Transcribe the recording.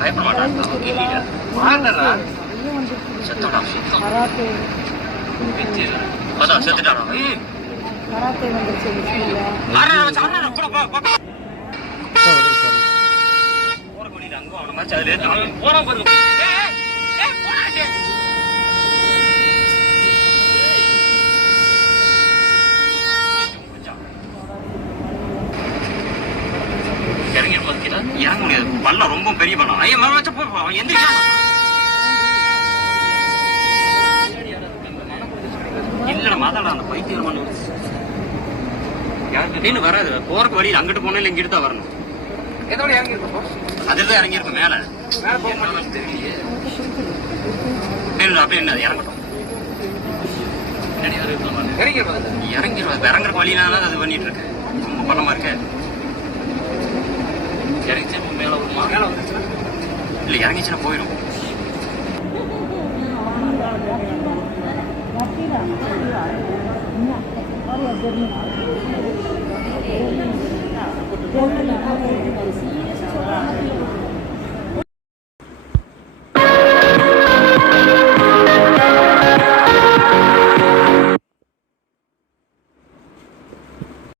பயப்பட மாட்டான். செத்துட்டான். செத்துட்டான். இறங்க முடியாது. பள்ளம் ரொம்ப பெரிய பள்ளம். ஐயா மரம் வச்ச போய் எந்திரிக்கலாம். இல்ல மாதாடா அந்த பைத்தியம் பண்ணு யாருக்கிட்டேன்னு வராது. போறக்கு வழியில் அங்கிட்டு போனா இல்லை இங்கிட்டு தான் வரணும். எதோட இறங்கி இருக்கும்? அதுல இறங்கி இருக்கும். மேல தெரியலையே. அப்படி என்ன இறங்கட்டும். இறங்கிடுவாது. இறங்குற வழியினால அது பண்ணிட்டு இருக்கு. ரொம்ப பள்ளமா இருக்கு. இறங்கிச்சு மேல வருமா? மேல வந்துச்சு இல்ல இறங்கிச்சுன்னா போயிடும். Gracias.